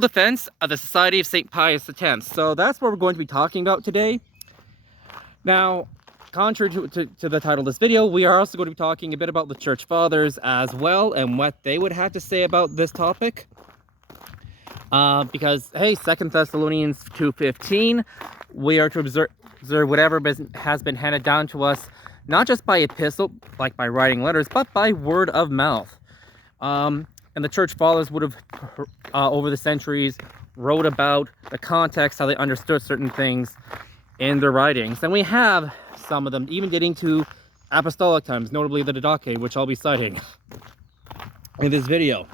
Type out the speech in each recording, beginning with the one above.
Defense of the Society of St. Pius X. So that's what we're going to be talking about today. Now, contrary to the title of this video, we are also going to be talking a bit about the Church Fathers as well and what they would have to say about this topic. Because, hey, 2 Thessalonians 2:15, we are to observe whatever has been handed down to us, not just by epistle, like by writing letters, but by word of mouth. And the Church Fathers would have, over the centuries, wrote about the context, how they understood certain things in their writings. And we have some of them even dating to apostolic times, notably the Didache, which I'll be citing in this video.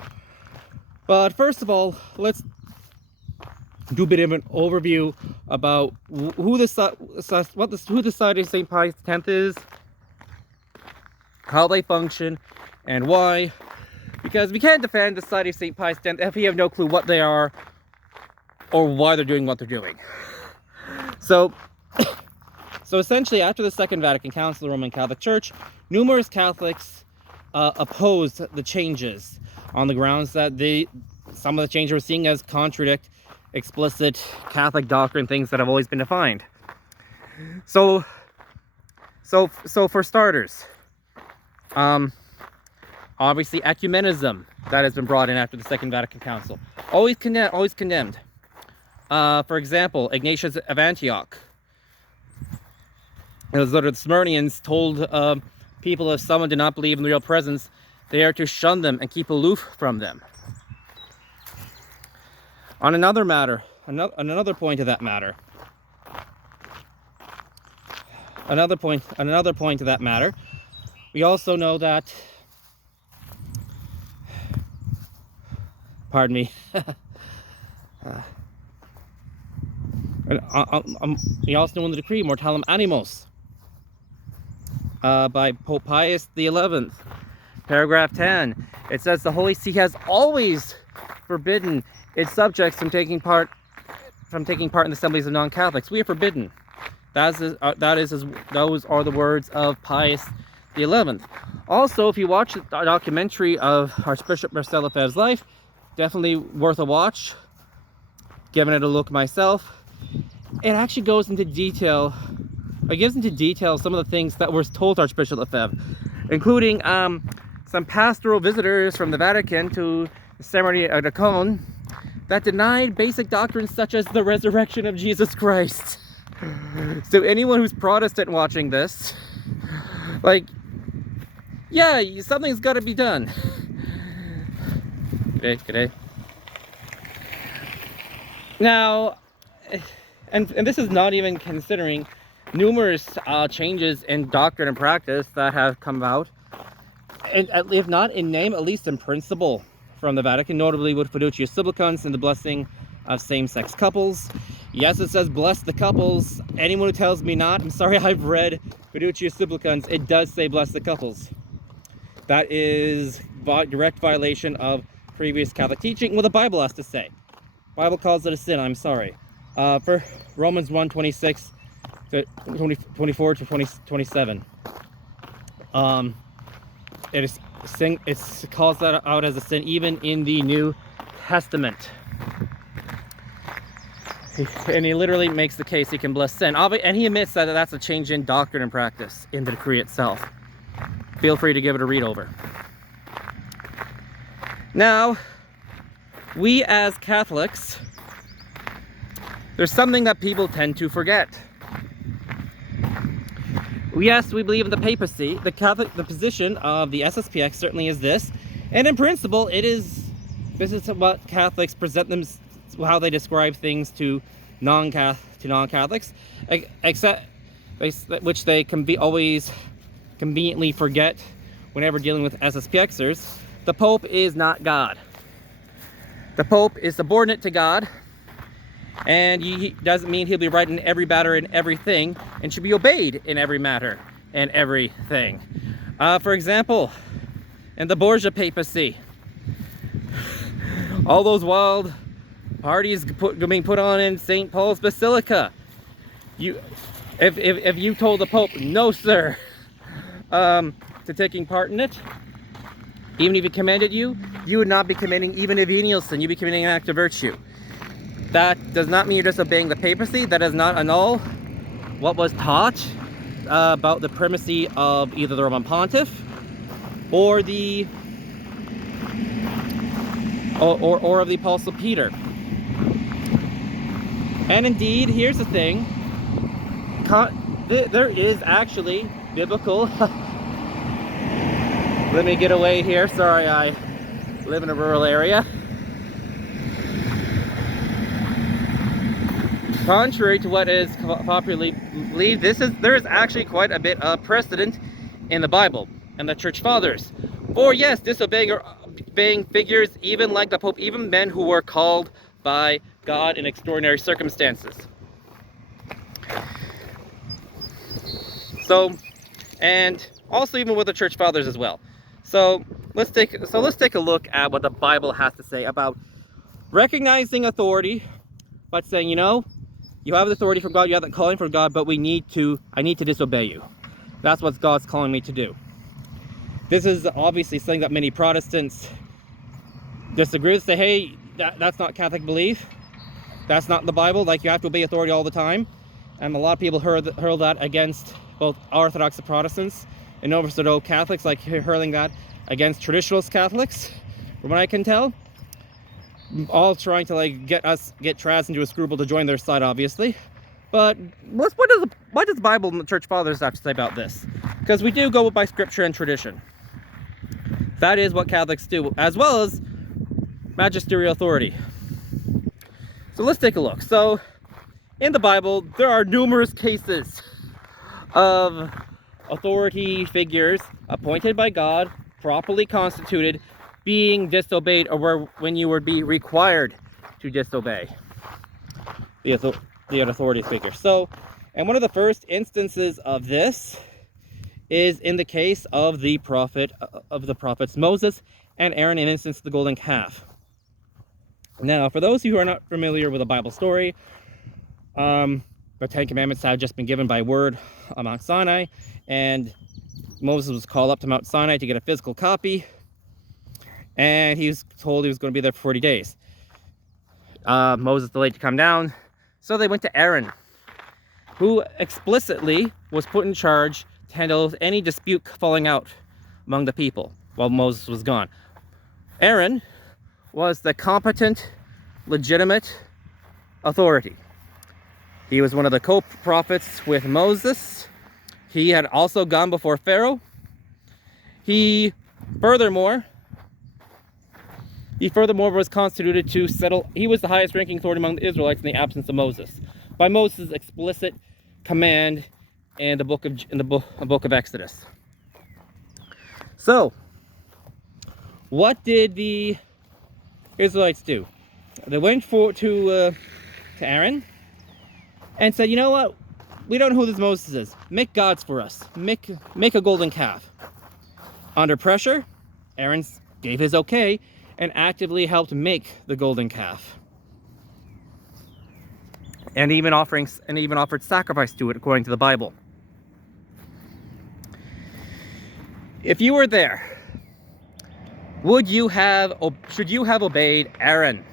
But first of all, let's do a bit of an overview about who the Society of St. Pius X is, how they function, and why. Because we can't defend the Society of St. Pius X if we have no clue what they are or why they're doing what they're doing. So essentially, after the Second Vatican Council of the Roman Catholic Church, numerous Catholics opposed the changes on the grounds that some of the changes we're seeing as contradict explicit Catholic doctrine, things that have always been defined. So for starters, obviously, ecumenism that has been brought in after the Second Vatican Council, always condemned. For example, Ignatius of Antioch, the Smyrnians told people if someone did not believe in the real presence, they are to shun them and keep aloof from them. On another matter, another point of that matter, we also know that. Pardon me. We also know in the decree, Mortalem Animos, by Pope Pius XI, paragraph 10. It says the Holy See has always forbidden its subjects from taking part in the assemblies of non-Catholics. We are forbidden. Those are the words of Pius XI. Also, if you watch a documentary of Archbishop Marcel Lefebvre's life, definitely worth a watch. Giving it a look myself. It actually goes into detail. It gives into detail some of the things that were told to Archbishop Lefebvre, including some pastoral visitors from the Vatican to the ceremony of the Cone that denied basic doctrines such as the resurrection of Jesus Christ. So anyone who's Protestant watching this, yeah, something's got to be done. G'day. Now, and this is not even considering numerous changes in doctrine and practice that have come about, and if not in name, at least in principle, from the Vatican, notably with Fiducia Supplicans and the blessing of same-sex couples. Yes, it says bless the couples. Anyone who tells me not, I'm sorry, I've read Fiducia Supplicans. It does say bless the couples. That is direct violation of previous Catholic teaching. Well, the Bible has to say. Bible calls it a sin, I'm sorry. For Romans 1:26 to 24 to 27. It calls that out as a sin even in the New Testament. And he literally makes the case he can bless sin. And he admits that that's a change in doctrine and practice in the decree itself. Feel free to give it a read over. Now, we as Catholics, there's something that people tend to forget. Yes, we believe in the papacy. The position of the Sspx certainly is this, and in principle, this is what Catholics present them, how they describe things to non-Catholics, except which they can always conveniently forget whenever dealing with Sspxers. The Pope is not God. The Pope is subordinate to God, and he doesn't mean he'll be right in every matter and everything, and should be obeyed in every matter and everything. For example, in the Borgia papacy, all those wild parties being put on in St. Paul's Basilica. If you told the Pope, no sir, to taking part in it, even if he commanded you, you would not be committing even a venial sin. You'd be committing an act of virtue. That does not mean you're disobeying the papacy. That does not annul what was taught about the primacy of either the Roman Pontiff or the or of the Apostle Peter. And indeed, here's the thing: there is actually biblical. Let me get away here. Sorry, I live in a rural area. Contrary to what is popularly believed, there is actually quite a bit of precedent in the Bible and the Church Fathers for, yes, disobeying or obeying figures, even like the Pope, even men who were called by God in extraordinary circumstances. So, and also even with the Church Fathers as well. So let's take a look at what the Bible has to say about recognizing authority, but saying, you know, you have the authority from God, you have the calling from God, but I need to disobey you. That's what God's calling me to do. This is obviously something that many Protestants disagree with. Say, hey, that's not Catholic belief. That's not in the Bible. Like, you have to obey authority all the time. And a lot of people hurl that against both Orthodox and Protestants, and Orthodox Catholics, like hurling that against traditionalist Catholics, from what I can tell. All trying to like get Trads into a scruple to join their side, obviously. But what does the Bible and the Church Fathers have to say about this? Because we do go by scripture and tradition. That is what Catholics do, as well as magisterial authority. So let's take a look. So in the Bible, there are numerous cases of authority figures appointed by God, properly constituted, being disobeyed, or when you would be required to disobey the authority figure. So, and one of the first instances of this is in the case of the prophets Moses and Aaron, in instance of the golden calf. Now, for those who are not familiar with the Bible story, the Ten Commandments had just been given by word on Mount Sinai, and Moses was called up to Mount Sinai to get a physical copy, and he was told he was going to be there for 40 days. Moses delayed to come down, so they went to Aaron, who explicitly was put in charge to handle any dispute falling out among the people while Moses was gone. Aaron was the competent, legitimate authority. He was one of the co-prophets with Moses. He had also gone before Pharaoh. He furthermore was constituted to settle. He was the highest ranking authority among the Israelites in the absence of Moses, by Moses' explicit command in the book of Exodus. So, what did the Israelites do? They went to Aaron and said, you know what? We don't know who this Moses is. Make gods for us. Make a golden calf. Under pressure, Aaron gave his okay and actively helped make the golden calf. And even offered sacrifice to it, according to the Bible. If you were there, should you have obeyed Aaron?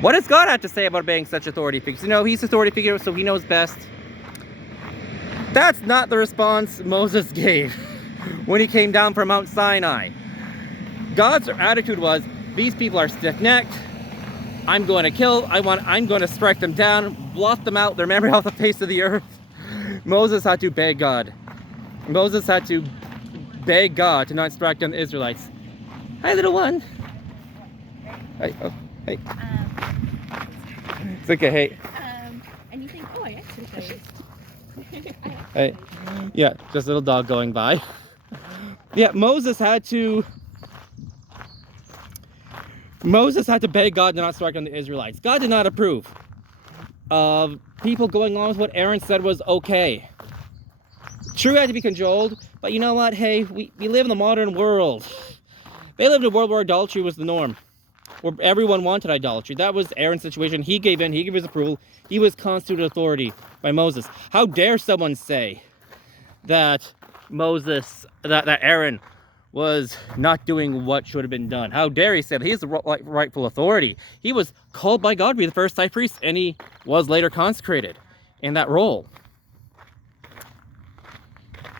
What does God have to say about obeying such authority figures? You know, he's authority figure, so he knows best. That's not the response Moses gave when he came down from Mount Sinai. God's attitude was, these people are stiff-necked. I'm going to strike them down, blot them out, their memory off the face of the earth. Moses had to beg God. Moses had to beg God to not strike down the Israelites. Hi, little one. Hey, oh, hey. It's okay, hey. And you think, oh, I exercise. Hey. Yeah, just a little dog going by. Yeah, Moses had to beg God to not strike on the Israelites. God did not approve of people going along with what Aaron said was okay. True, had to be cajoled, but you know what? Hey, we live in the modern world. They lived in a world where idolatry was the norm, where everyone wanted idolatry. That was Aaron's situation. He gave in, he gave his approval. He was constituted authority by Moses. How dare someone say that Aaron was not doing what should have been done. How dare he say that he's the rightful authority? He was called by God to be the first high priest, and he was later consecrated in that role.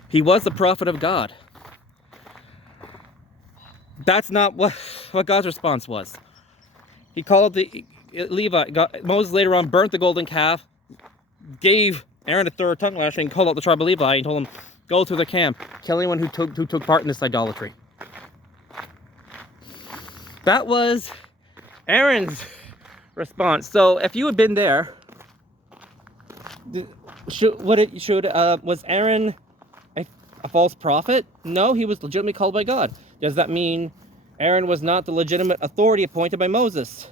He was the prophet of God. That's not what God's response was. He called the Levi. Moses later on burnt the golden calf, gave Aaron a third tongue lashing, and called out the tribe of Levi and told him, go through the camp, kill anyone who took part in this idolatry. That was Aaron's response. So if you had been there, was Aaron a false prophet? No, he was legitimately called by God. Does that mean Aaron was not the legitimate authority appointed by Moses?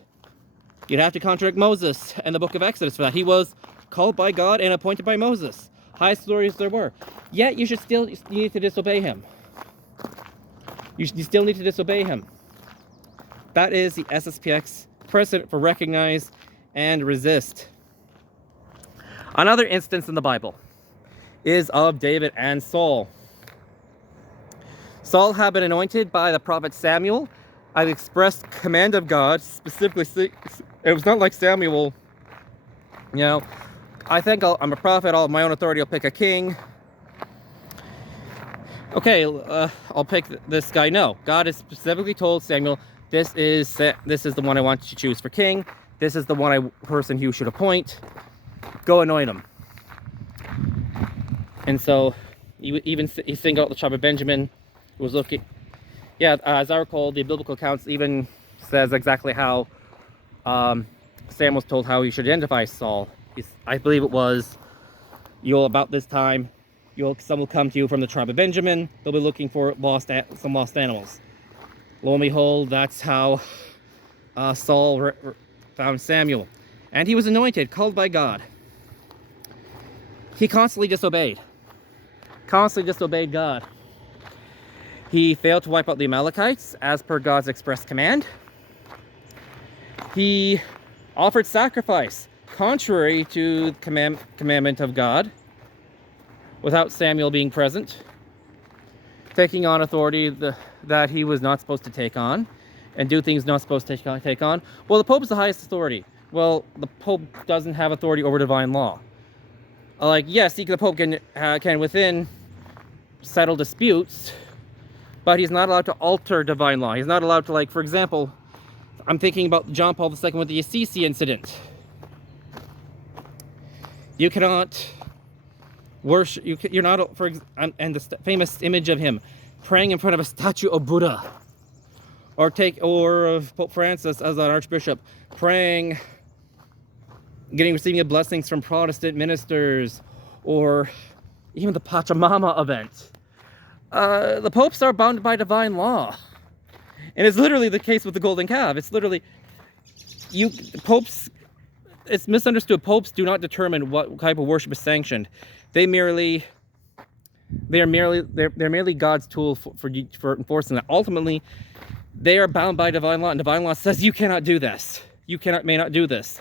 You'd have to contradict Moses and the book of Exodus for that. He was called by God and appointed by Moses. Highest authorities there were. Yet you need to disobey him. You still need to disobey him. That is the Sspx precedent for recognize and resist. Another instance in the Bible is of David and Saul. Saul had been anointed by the prophet Samuel at the express command of God. Specifically, it was not like Samuel, I think I'm a prophet, I'll have my own authority, I'll pick a king. Okay, I'll pick this guy. No, God has specifically told Samuel, this is the one I want you to choose for king. This is the person you should appoint. Go anoint him. And so he singled out the tribe of Benjamin, who was looking. Yeah, as I recall, the biblical accounts even says exactly how Samuel was told how he should identify Saul. I believe it was, about this time, some will come to you from the tribe of Benjamin. They'll be looking for some lost animals. Lo and behold, that's how Saul found Samuel. And he was anointed, called by God. He constantly disobeyed. God. He failed to wipe out the Amalekites as per God's express command. He offered sacrifice contrary to the commandment of God without Samuel being present, taking on authority that he was not supposed to take on, and do things not supposed to take on. Well, the Pope is the highest authority. Well, the Pope doesn't have authority over divine law. Yes, the Pope can within settle disputes, but he's not allowed to alter divine law. He's not allowed to, for example, I'm thinking about John Paul II with the Assisi incident. You cannot worship, you're not, and the famous image of him praying in front of a statue of Buddha, or of Pope Francis as an archbishop, praying, receiving blessings from Protestant ministers, or even the Pachamama event. The popes are bound by divine law. And it's literally the case with the golden calf. It's literally, it's misunderstood. Popes do not determine what type of worship is sanctioned. They're merely God's tool for enforcing that. Ultimately, they are bound by divine law, and divine law says you cannot do this. May not do this.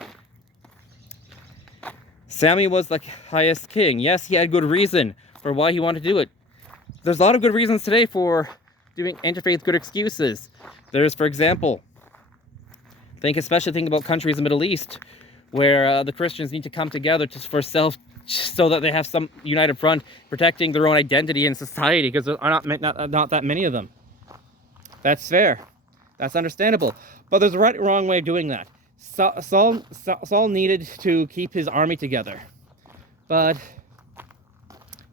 Samuel was the highest king. Yes, he had good reason for why he wanted to do it. There's a lot of good reasons today for doing interfaith good excuses. There's, for example, especially think about countries in the Middle East where the Christians need to come together so that they have some united front protecting their own identity in society, because there are not that many of them. That's fair. That's understandable. But there's a right and wrong way of doing that. Saul needed to keep his army together, but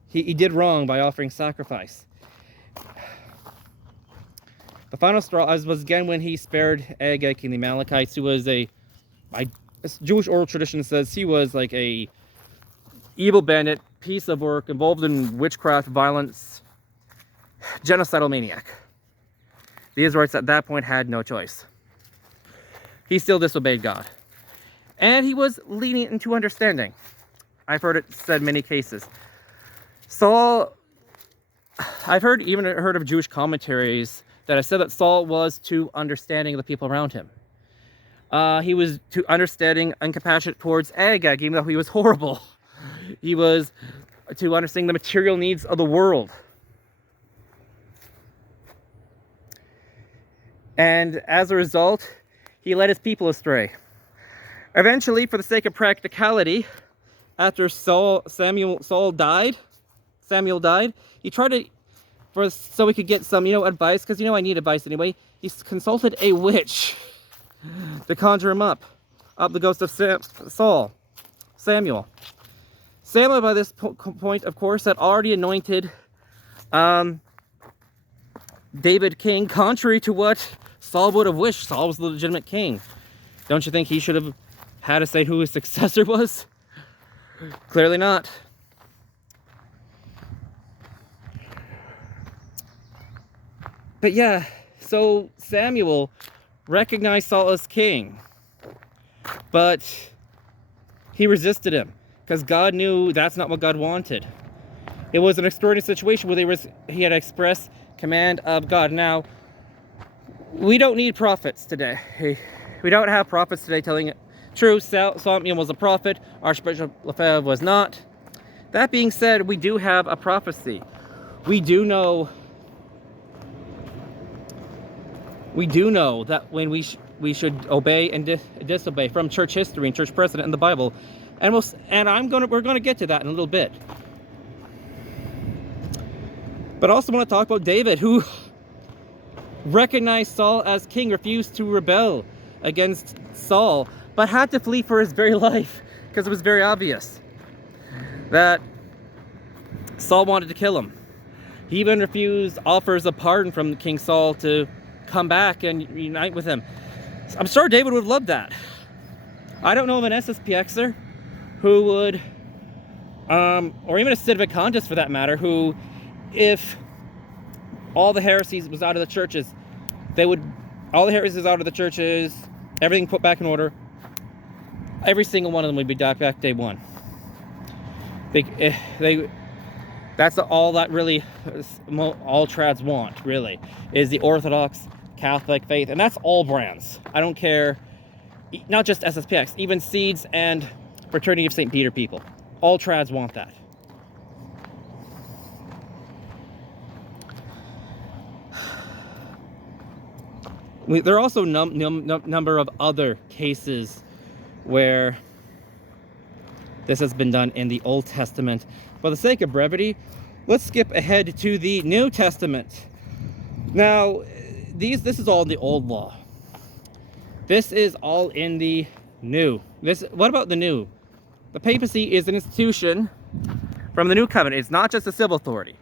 he did wrong by offering sacrifice. The final straw was again when he spared Agag and the Amalekites, who was Jewish oral tradition says he was like a evil bandit, piece of work, involved in witchcraft, violence, genocidal maniac. The Israelites at that point had no choice. He still disobeyed God. And he was lenient into understanding. I've heard it said in many cases. I've heard of Jewish commentaries that have said that Saul was too understanding of the people around him. He was too understanding and compassionate towards Agag, even though he was horrible. He was too understanding the material needs of the world. And as a result, he led his people astray. Eventually, for the sake of practicality, after Samuel died, he tried to, so he could get some, advice, because, I need advice anyway. He consulted a witch to conjure him up the ghost of Samuel. Samuel, by this point, of course, had already anointed David king, contrary to what Saul would have wished. Saul was the legitimate king. Don't you think he should have had to say who his successor was? Clearly not. But yeah, so Samuel recognized Saul as king, but he resisted him because God knew that's not what God wanted. It was an extraordinary situation where he had expressed command of God. Now, we don't need prophets today. We don't have prophets today telling it. True, Samuel was a prophet, Archbishop Lefebvre was not. That being said, we do have a prophecy. We do know that when we should obey and disobey from church history and church precedent in the Bible, and we're gonna get to that in a little bit. But I also want to talk about David, who recognized Saul as king, refused to rebel against Saul, but had to flee for his very life because it was very obvious that Saul wanted to kill him. He even refused offers of pardon from King Saul to come back and unite with him. I'm sure David would have loved that. I don't know of an Sspxer who would, or even a Sspx for that matter, who, if all the heresies was out of the churches, everything put back in order, every single one of them would be back day one. That's all that really all trads want, really, is the Orthodox Catholic faith, and that's all brands. I don't care, not just Sspx, even Seeds and Fraternity of St. Peter people. All trads want that. There are also number of other cases where this has been done in the Old Testament. For the sake of brevity, let's skip ahead to the New Testament. Now, this is all in the Old Law. This is all in the New. What about the New? The papacy is an institution from the New Covenant. It's not just a civil authority.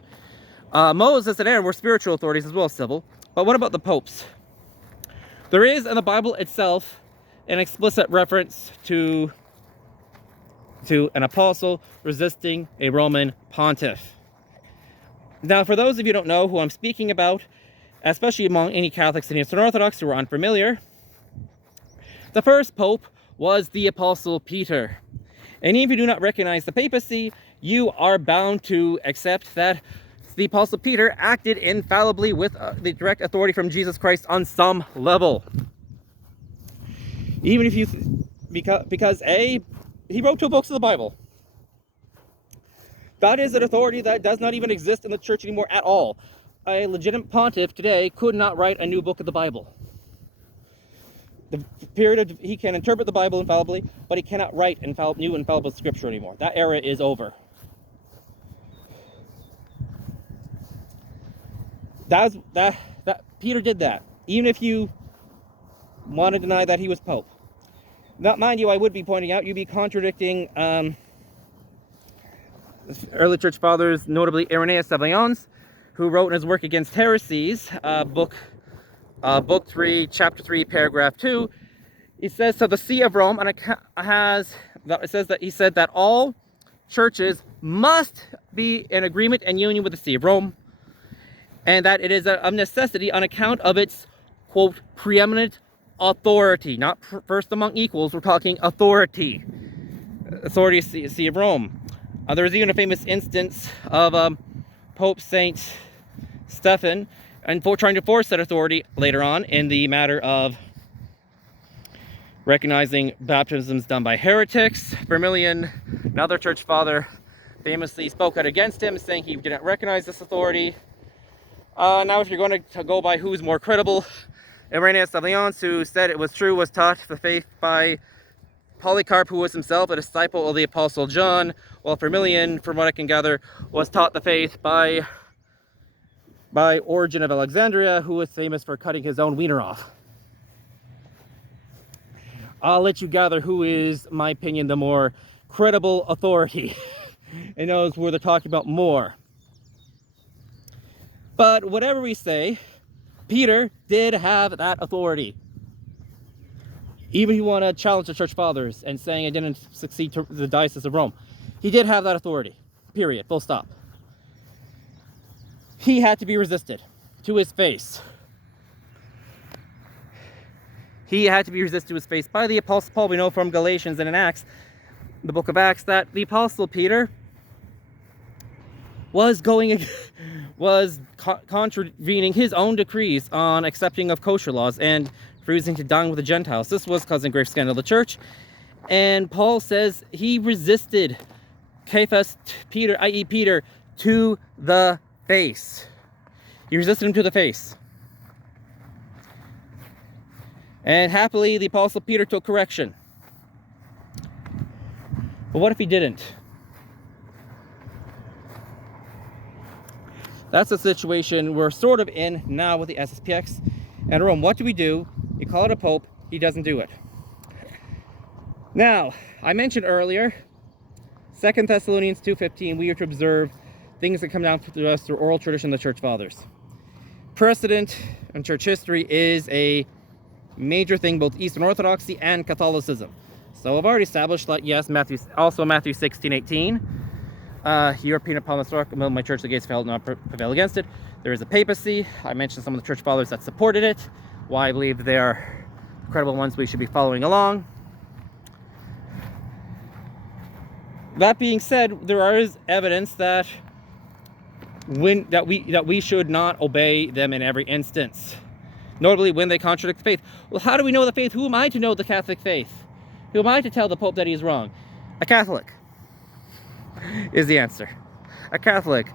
Moses and Aaron were spiritual authorities as well as civil. But what about the popes? There is in the Bible itself an explicit reference to an apostle resisting a Roman pontiff. Now, for those of you who don't know who I'm speaking about, especially among any Catholics and Eastern Orthodox who are unfamiliar, the first pope was the Apostle Peter. And if you do not recognize the papacy, you are bound to accept that the Apostle Peter acted infallibly with the direct authority from Jesus Christ on some level. Even if because he wrote 2 books of the Bible. That is an authority that does not even exist in the church anymore at all. A legitimate pontiff today could not write a new book of the Bible. He can interpret the Bible infallibly, but he cannot write new infallible scripture anymore. That era is over. That Peter did that, even if you want to deny that he was Pope. Now, mind you, I would be pointing out, you'd be contradicting early church fathers, notably Irenaeus of Lyons, who wrote in his work Against Heresies, book 3, chapter 3, paragraph 2. He says, so the See of Rome, and he said that all churches must be in agreement and union with the See of Rome, and that it is a necessity on account of its, quote, preeminent authority. Not first among equals, we're talking authority. Authority of See of Rome. There was even a famous instance of Pope Saint Stephen and trying to force that authority later on in the matter of recognizing baptisms done by heretics. Firmilian, another church father, famously spoke out against him, saying he didn't recognize this authority. Now, if you're going to go by who's more credible Irenaeus of Lyons, who said it was true, was taught the faith by Polycarp, who was himself a disciple of the Apostle John, while Firmilian, from what I can gather, was taught the faith by Origen of Alexandria, who was famous for cutting his own wiener off. I'll let you gather who is, in my opinion, the more credible authority and knows where they're talking about more. But whatever we say, Peter did have that authority. Even if you want to challenge the church fathers and saying it didn't succeed to the Diocese of Rome, he did have that authority. Period. Full stop. He had to be resisted to his face. He had to be resisted to his face by the Apostle Paul. We know from Galatians and in Acts, the book of Acts, that the Apostle Peter was contravening his own decrees on accepting of kosher laws and refusing to dine with the Gentiles. This was causing grave scandal of the church. And Paul says he resisted Cephas, Peter, i.e. Peter, to the face. He resisted him to the face. And happily, the Apostle Peter took correction. But what if he didn't? That's the situation we're sort of in now with the Sspx and Rome. What do? You call it a pope, he doesn't do it. Now, I mentioned earlier, 2 Thessalonians 2:15, we are to observe things that come down to us through oral tradition of the church fathers. Precedent in church history is a major thing, both Eastern Orthodoxy and Catholicism. So I've already established that, yes, Matthew 16:18, European apostolic, my church, the gates failed not prevail against it. There is a papacy. I mentioned some of the church fathers that supported it, why I believe they are credible ones we should be following along. That being said, there is evidence that we should not obey them in every instance. Notably when they contradict the faith. Well, how do we know the faith? Who am I to know the Catholic faith? Who am I to tell the Pope that he's wrong? A Catholic is the answer. A Catholic.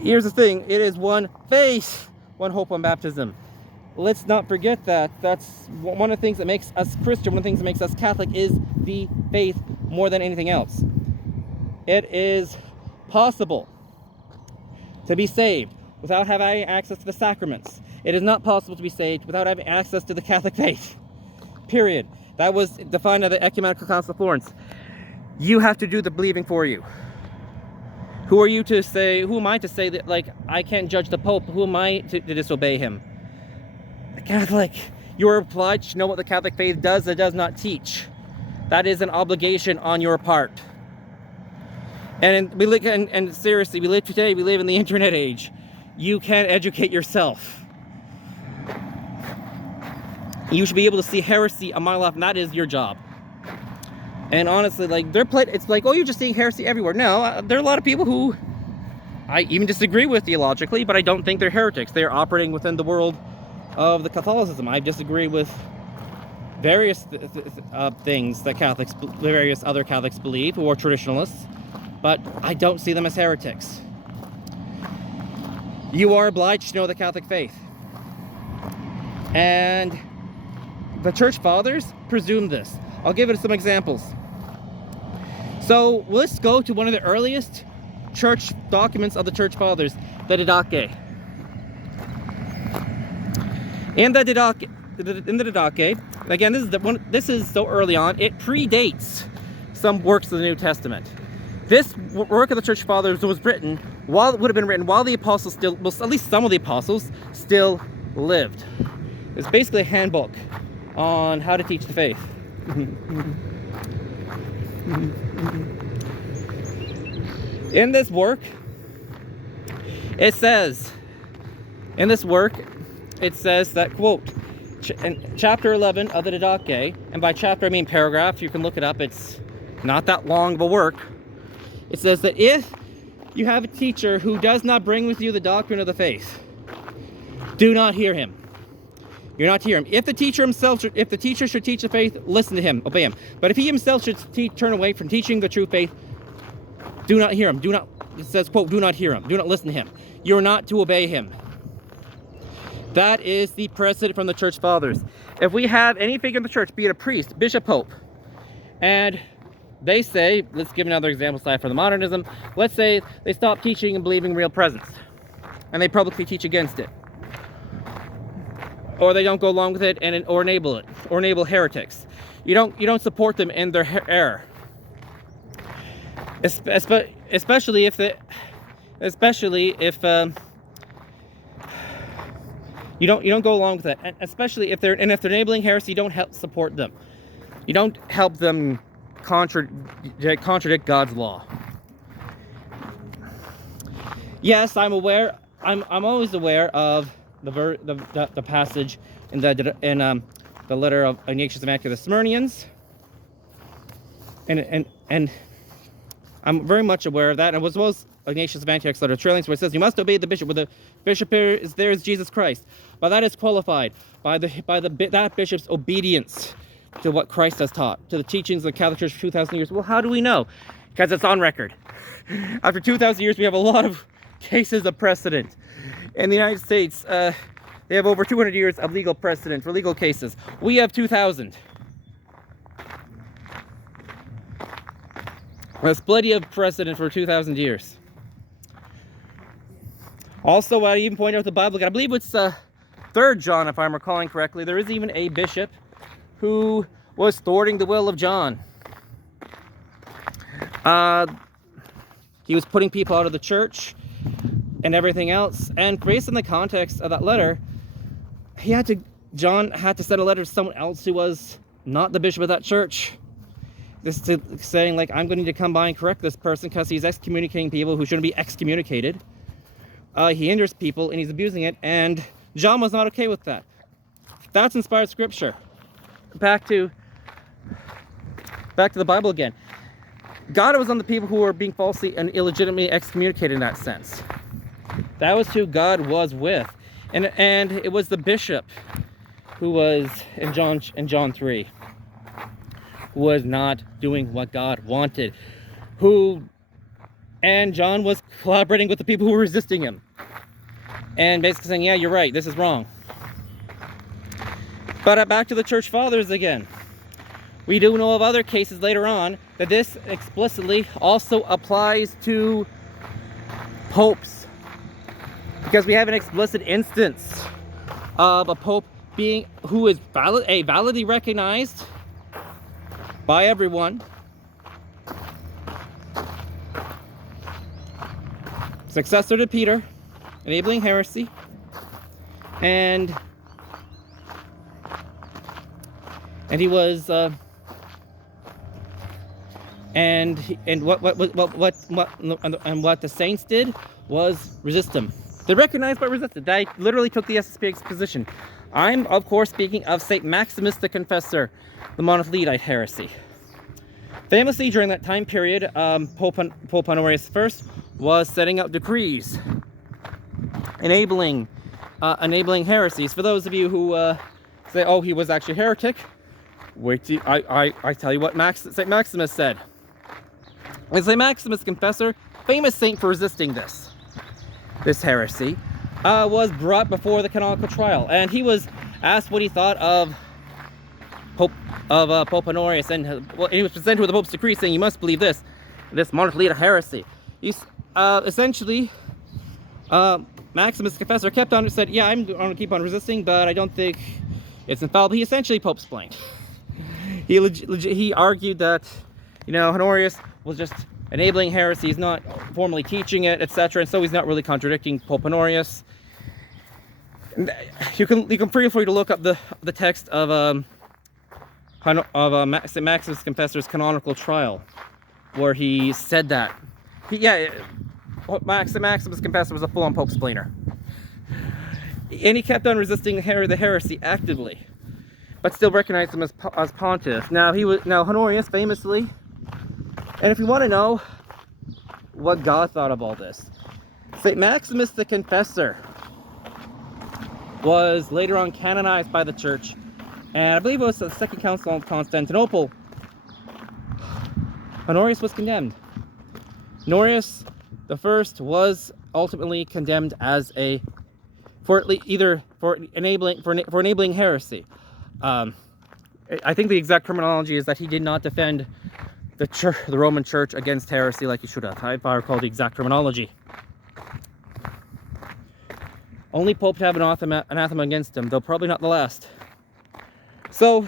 Here's the thing. It is one faith, one hope, one baptism. Let's not forget that. That's one of the things that makes us Christian, one of the things that makes us Catholic is the faith more than anything else. It is possible to be saved without having access to the sacraments. It is not possible to be saved without having access to the Catholic faith. Period. That was defined by the Ecumenical Council of Florence. You have to do the believing for you. Who are you to say, who am I to say that, like, I can't judge the Pope? Who am I to disobey him? The Catholic. You are obliged to know what the Catholic faith does or does not teach. That is an obligation on your part. And seriously, we live in the internet age. You can educate yourself. You should be able to see heresy a mile off, and that is your job. And honestly, like, it's like, oh, you're just seeing heresy everywhere. No, there are a lot of people who I even disagree with theologically, but I don't think they're heretics. They're operating within the world of the Catholicism. I disagree with various things that various other Catholics believe, who are traditionalists, but I don't see them as heretics. You are obliged to know the Catholic faith. And the church fathers presume this. I'll give it some examples. So let's go to one of the earliest church documents of the church fathers, the Didache. In the Didache, again, this is so early on, it predates some works of the New Testament. This work of the church fathers would have been written while the apostles still, well, at least some of the apostles still lived. It's basically a handbook on how to teach the faith. In this work, it says that, quote, in chapter 11 of the Didache, and by chapter I mean paragraph, you can look it up, it's not that long of a work. It says that if you have a teacher who does not bring with you the doctrine of the faith, do not hear him. You're not to hear him. If the teacher should teach the faith, listen to him, obey him. But if he himself should turn away from teaching the true faith, do not hear him. It says, quote, do not hear him. Do not listen to him. You're not to obey him. That is the precedent from the church fathers. If we have any figure in the church, be it a priest, bishop, pope, and they say, let's give another example aside from the modernism, let's say they stop teaching and believing real presence, and they publicly teach against it, or they don't go along with it or enable it, or enable heretics. You don't support them in their error, especially if you don't go along with it, and especially if they're enabling heresy. You don't help support them. You don't help them contradict God's law. Yes, I'm aware. I'm always aware of the passage in the letter of Ignatius of Antioch to the Smyrnians, and I'm very much aware of that. And as well as Ignatius of Antioch's letter to Trillings, where it says you must obey the bishop. Where the bishop is there is Jesus Christ. But that is qualified by that bishop's obedience to what Christ has taught, to the teachings of the Catholic Church for 2,000 years. Well, how do we know? Because it's on record. After 2,000 years, we have a lot of cases of precedent. In the United States, they have over 200 years of legal precedent for legal cases. We have 2,000. That's plenty of precedent for 2,000 years. Also, I even point out the Bible. I believe it's 3rd John, if I'm recalling correctly. There is even a bishop who was thwarting the will of John. He was putting people out of the church and everything else. And based on the context of that letter, John had to send a letter to someone else who was not the bishop of that church. Saying, like, I'm going to need to come by and correct this person because he's excommunicating people who shouldn't be excommunicated. He hinders people and he's abusing it, and John was not okay with that. That's inspired scripture. Back to the Bible again. God was on the people who were being falsely and illegitimately excommunicated in that sense. That was who God was with. And it was the bishop who was in John 3. Who was not doing what God wanted. And John was collaborating with the people who were resisting him. And basically saying, yeah, you're right, this is wrong. But back to the church fathers again. We do know of other cases later on that this explicitly also applies to popes. Because we have an explicit instance of a pope who is validly recognized by everyone, successor to Peter, enabling heresy, and he was and what the saints did was resist him. They recognized but resisted. They literally took the Sspx position. I'm, of course, speaking of St. Maximus the Confessor, the Monothelite heresy. Famously, during that time period, Pope Honorius I was setting out decrees enabling heresies. For those of you who say, "Oh, he was actually a heretic," wait till I tell you what St. Maximus said. And St. Maximus Confessor, famous saint for resisting this heresy, was brought before the canonical trial, and he was asked what he thought of Pope Honorius, and he was presented with the Pope's decree saying, "You must believe this Monothelite heresy." Essentially, Maximus Confessor kept on and said, "Yeah, I'm going to keep on resisting, but I don't think it's infallible." He essentially Pope-splained. He argued that, Honorius was just enabling heresy, he's not formally teaching it, etc., and so he's not really contradicting Pope Honorius. And you can feel free to look up the text of St. Maximus Confessor's canonical trial, where he said that. St. Maximus Confessor was a full-on Pope-splainer. And he kept on resisting the heresy actively, but still recognized him as pontiff. Now Honorius famously, and if you want to know what God thought of all this, St. Maximus the Confessor was later on canonized by the church, and I believe it was the Second Council of Constantinople. Honorius was condemned. Honorius the First was ultimately condemned as a either for enabling heresy. I think the exact terminology is that he did not defend the Roman Church against heresy like he should have, if I recall the exact terminology. Only Pope to have an anathema against him, though probably not the last. So,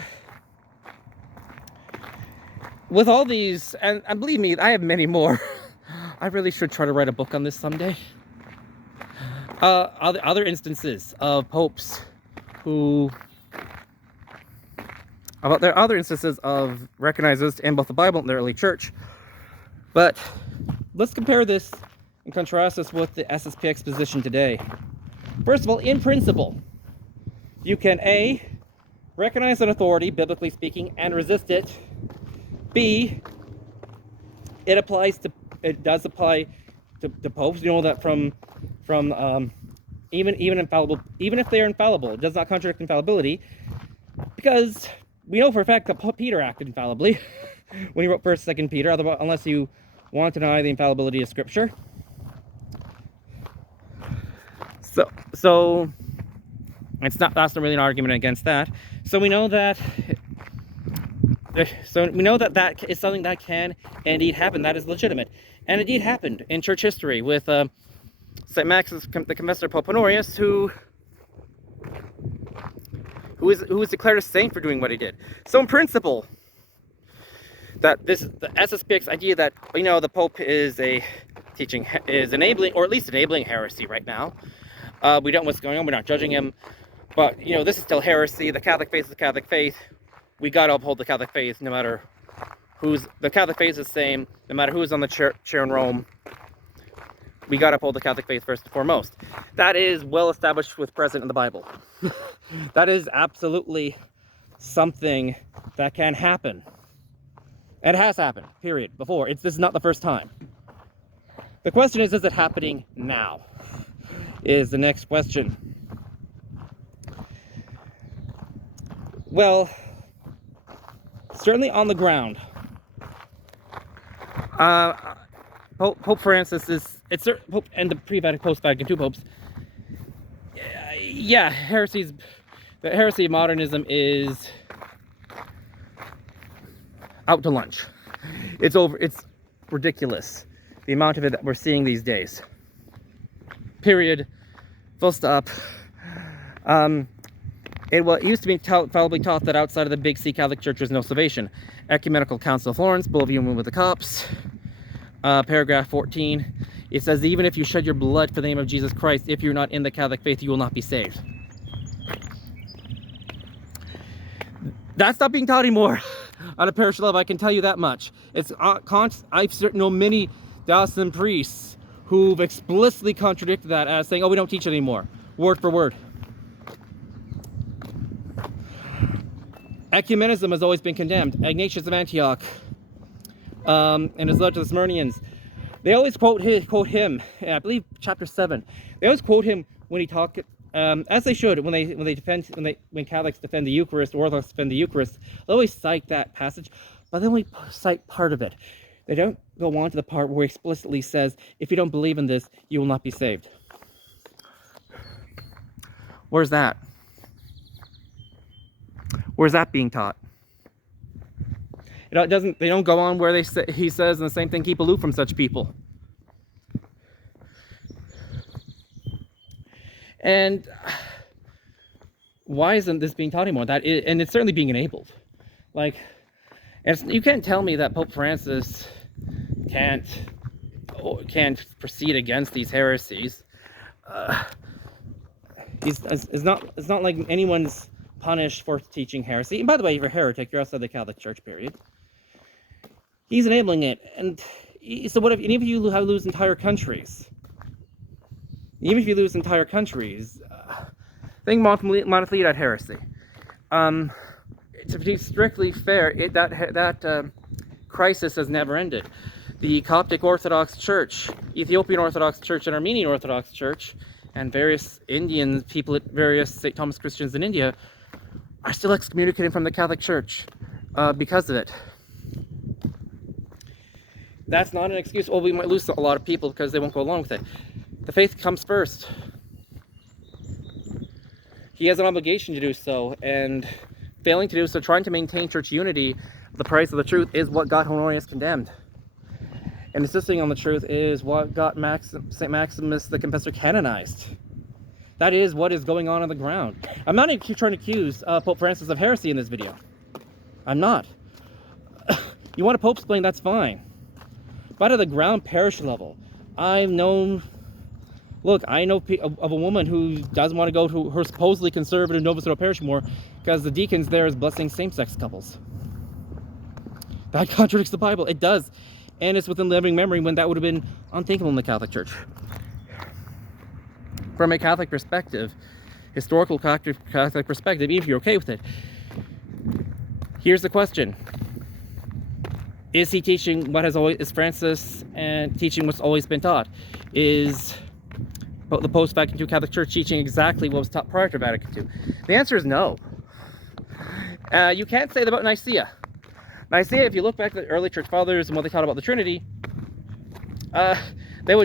with all these, and believe me, I have many more. I really should try to write a book on this someday. Other instances of popes who... There are other instances of recognizers in both the Bible and the early church. But let's compare this and contrast this with the Sspx position today. First of all, in principle, you can A, recognize an authority, biblically speaking, and resist it. B, it does apply to popes. You know that from even infallible, even if they are infallible, it does not contradict infallibility, because we know for a fact that Peter acted infallibly when he wrote 1st, 2nd Peter, unless you want to deny the infallibility of Scripture. So that's not really an argument against that. So we know that that is something that can indeed happen. That is legitimate, and indeed happened in church history with St. Maximus, the confessor Pope Honorius, who was declared a saint for doing what he did. So in principle, the Sspx idea that the Pope is enabling, or at least enabling heresy right now. We don't know what's going on. We're not judging him, but this is still heresy. The Catholic faith is the Catholic faith. We got to uphold the Catholic faith, no matter the Catholic faith is the same, no matter who's on the chair in Rome. We got to uphold the Catholic faith first and foremost. That is well established with present in the Bible. That is absolutely something that can happen. It has happened, period, before. This is not the first time. The question is it happening now? Is the next question. Well, certainly on the ground, Pope Francis Pope and the pre-Vatican, post-Vatican II popes. Yeah, the heresy of modernism is out to lunch. It's over. It's ridiculous, the amount of it that we're seeing these days. Period. Full stop. It used to be infallibly taught that outside of the big C Catholic Church there's no salvation. Ecumenical Council of Florence, Bull of Union with the Cops, paragraph 14. It says, even if you shed your blood for the name of Jesus Christ, if you're not in the Catholic faith, you will not be saved. That's not being taught anymore on a parish level, I can tell you that much. I know many diocesan priests who've explicitly contradicted that as saying, oh, we don't teach it anymore, word for word. Ecumenism has always been condemned. Ignatius of Antioch and his letter to the Smyrnians, they always quote him. I believe chapter 7. They always quote him when he talk, as they should, when Catholics defend the Eucharist, or Orthodox defend the Eucharist. They always cite that passage, but they only cite part of it. They don't go on to the part where he explicitly says, if you don't believe in this, you will not be saved. Where's that? Where's that being taught? They don't go on where he says and the same thing, keep aloof from such people. And why isn't this being taught anymore? And it's certainly being enabled. You can't tell me that Pope Francis can't proceed against these heresies. It's not like anyone's punished for teaching heresy. And by the way, if you're a heretic, you're outside the Catholic Church, period. He's enabling it. And so what if, even if you lose entire countries? Even if you lose entire countries, think monotheistic heresy. To be strictly fair, that crisis has never ended. The Coptic Orthodox Church, Ethiopian Orthodox Church, and Armenian Orthodox Church, and various Indian people at various St. Thomas Christians in India are still excommunicated from the Catholic Church because of it. That's not an excuse. Well, we might lose a lot of people because they won't go along with it. The faith comes first. he has an obligation to do so, and failing to do so, trying to maintain church unity, the price of the truth, is what got Honorius condemned. And insisting on the truth is what got St. Maximus the Confessor canonized. That is what is going on the ground. I'm not even trying to accuse Pope Francis of heresy in this video. I'm not. You want a Pope's blame, that's fine. But at the ground parish level, I know of a woman who doesn't want to go to her supposedly conservative Novus Ordo parish more because the deacons there is blessing same-sex couples. That contradicts the Bible. It does. And it's within living memory when that would have been unthinkable in the Catholic Church. From a Catholic perspective, historical Catholic perspective, even if you're okay with it, here's the question. Is he teaching what is Francis and teaching what's always been taught? Is the post-Vatican II Catholic Church teaching exactly what was taught prior to Vatican II? The answer is no. You can't say that about Nicaea. Nicaea, if you look back to the early church fathers and what they taught about the Trinity, they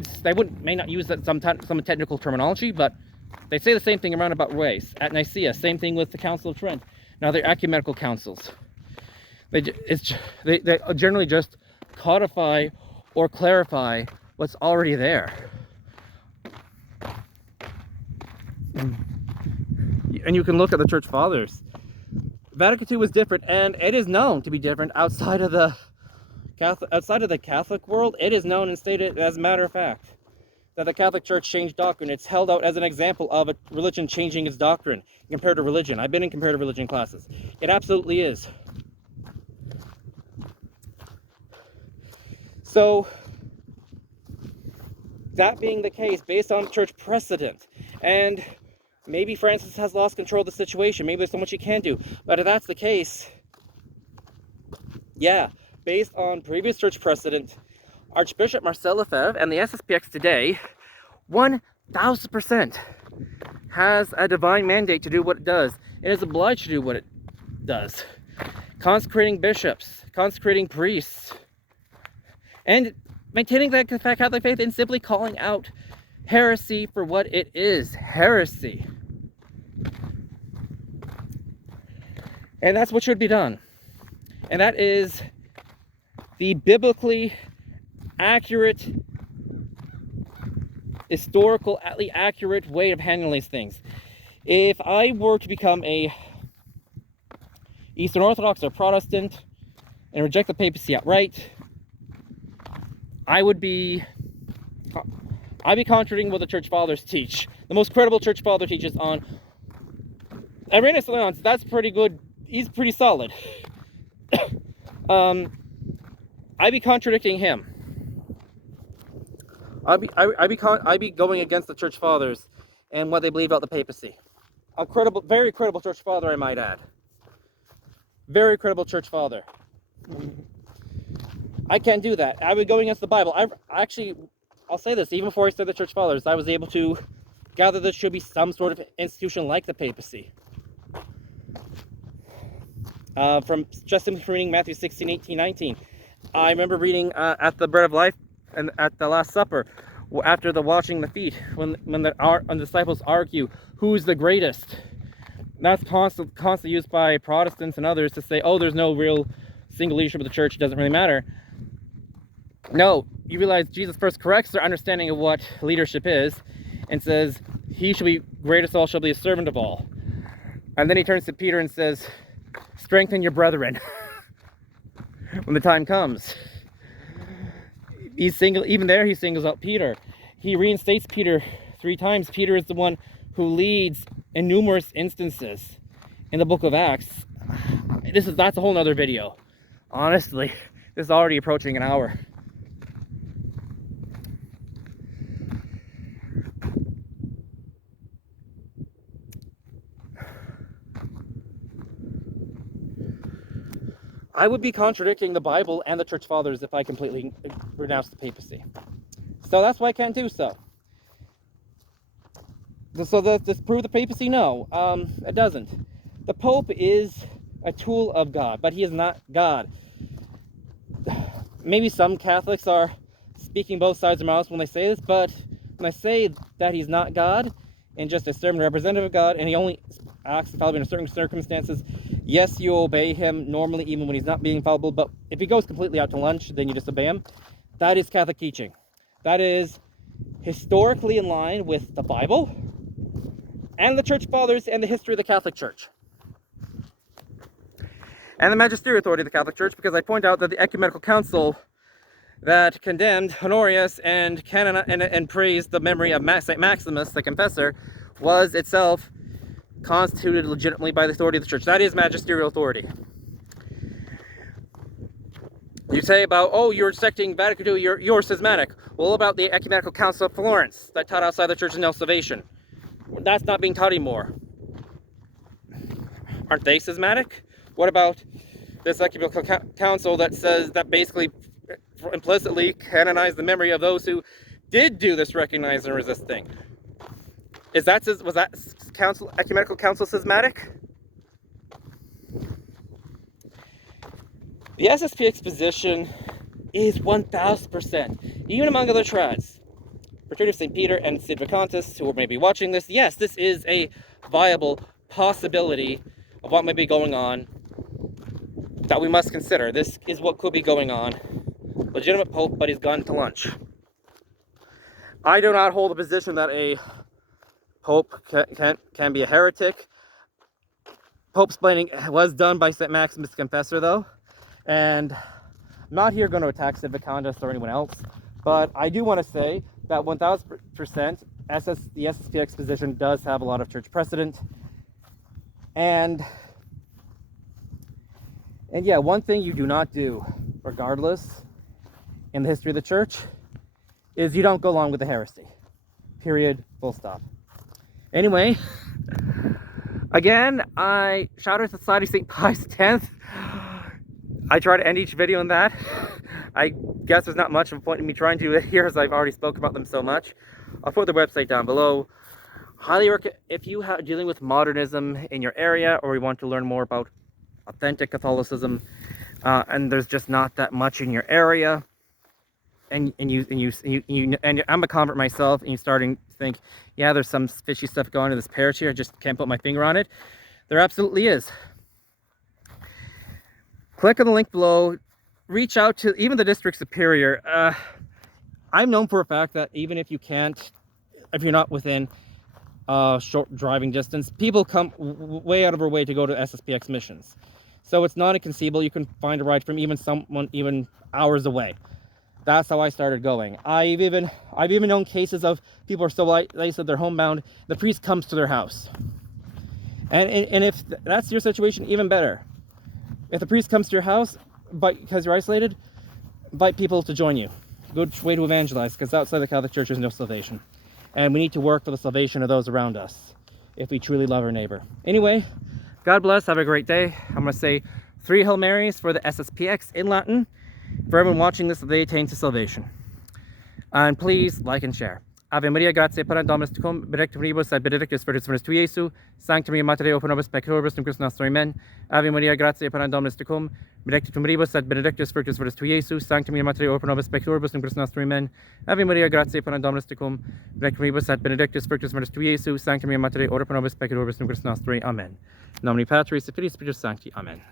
may not use that some technical terminology, but they say the same thing in roundabout ways. At Nicaea, same thing with the Council of Trent. Now they're ecumenical councils. They generally just codify or clarify what's already there. And you can look at the church fathers. Vatican II was different, and it is known to be different outside of the Catholic world. It is known and stated as a matter of fact that the Catholic Church changed doctrine. It's held out as an example of a religion changing its doctrine compared to religion. I've been in comparative religion classes. It absolutely is. So, that being the case, based on church precedent, and maybe Francis has lost control of the situation, maybe there's so much he can do, but if that's the case, yeah, based on previous church precedent, Archbishop Marcel Lefebvre and the Sspx today, 1000% has a divine mandate to do what it does, and is obliged to do what it does. Consecrating bishops, consecrating priests, and maintaining that Catholic faith and simply calling out heresy for what it is, heresy. And that's what should be done. And that is the biblically accurate, historically accurate way of handling these things. If I were to become a Eastern Orthodox or Protestant and reject the papacy outright, I'd be contradicting what the church fathers teach. The most credible church father teaches on Irenaeus of Lyons. That's pretty good. He's pretty solid. I'd be contradicting him. I'd be going against the church fathers and what they believe about the papacy. A credible, very credible church father, I might add. Very credible church father. I can't do that. I would go against the Bible. I'll say this, even before I started the church fathers, I was able to gather there should be some sort of institution like the papacy. From just simply reading Matthew 16, 18, 19. I remember reading at the Bread of Life and at the Last Supper, after the washing the feet, when the disciples argue who's the greatest. That's constantly used by Protestants and others to say, oh, there's no real single leadership of the church, it doesn't really matter. No, you realize Jesus first corrects their understanding of what leadership is and says, he shall be greatest of all, shall be a servant of all. And then he turns to Peter and says, strengthen your brethren when the time comes. Even there he singles out Peter. He reinstates Peter 3 times. Peter is the one who leads in numerous instances in the book of Acts. That's a whole nother video. Honestly, this is already approaching an hour. I would be contradicting the Bible and the church fathers if I completely renounced the papacy. So that's why I can't do so. So does this prove the papacy? No, it doesn't. The Pope is a tool of God, but he is not God. Maybe some Catholics are speaking both sides of their mouths when they say this, but when I say that he's not God and just a servant representative of God, and he only acts infallibly in certain circumstances, yes, you obey him normally even when he's not being infallible, but if he goes completely out to lunch, then you disobey him. That is Catholic teaching. That is historically in line with the Bible and the Church Fathers and the history of the Catholic Church. And the magisterial authority of the Catholic Church, because I point out that the Ecumenical Council that condemned Honorius and praised the memory of St. Maximus, the confessor, was itself constituted legitimately by the authority of the Church. That is magisterial authority. You say about, oh, you're rejecting Vatican II, you're schismatic. Well, about the Ecumenical Council of Florence that taught outside the Church and no salvation? That's not being taught anymore. Aren't they schismatic? What about this Ecumenical Council that says that basically implicitly canonized the memory of those who did do this recognize and resist thing? Was that Ecumenical Council schismatic? The Sspx position is 1000%, even among other trads. Fraternity of St. Peter and Sid Vacantis, who may be watching this, yes, this is a viable possibility of what may be going on that we must consider. This is what could be going on. Legitimate Pope, but he's gone to lunch. I do not hold the position that a Pope can be a heretic. Pope splaining was done by St. Maximus the Confessor, though. And I'm not here going to attack Sid Vacantis or anyone else, but I do want to say that 1000% the Sspx position does have a lot of church precedent. And yeah, one thing you do not do, regardless, in the history of the church, is you don't go along with the heresy. Period. Full stop. Anyway, again, I shout out to Society of St. Pius X. I try to end each video on that. I guess there's not much of a point in me trying to here, as I've already spoke about them so much. I'll put the website down below. Highly recommend, if you are dealing with modernism in your area, or you want to learn more about authentic Catholicism, and there's just not that much in your area, and I'm a convert myself, and you're starting to think, yeah, there's some fishy stuff going on in this parish here, I just can't put my finger on it. There absolutely is. Click on the link below. Reach out to even the district superior. I'm known for a fact that even if you're not within short driving distance, people come way out of their way to go to Sspx missions. So it's not inconceivable you can find a ride from even hours away. That's how I started going. I've even known cases of people are so they said they're homebound, the priest comes to their house. And if that's your situation, even better. If the priest comes to your house, but because you're isolated, invite people to join you. Good way to evangelize, because outside the Catholic Church there's no salvation. And we need to work for the salvation of those around us, if we truly love our neighbor. Anyway, God bless, have a great day. I'm going to say 3 Hail Marys for the Sspx in Latin. For everyone watching this, they attain to salvation. And please like and share. Ave Maria, gratia plena Dominus tecum, benedictum vobis et benedictus fructus ventris tui, Iesu. Sancta Maria Mater Dei, pro nobis peccatoribus, nunc Christus nostrum, amen. Ave Maria, gratia plena Dominus tecum, benedictum vobis et benedictus fructus ventris tui, Iesu. Sancta Maria Mater Dei, pro nobis peccatoribus, nunc Christus nostrum, amen. Ave Maria, gratia plena Dominus tecum, benedictum vobis et benedictus fructus ventris tui, Iesu. Sancta Maria Mater Dei, pro nobis peccatoribus, nunc Christus nostrum, amen. Nomine Patris et Filii Spiritus Sancti, amen.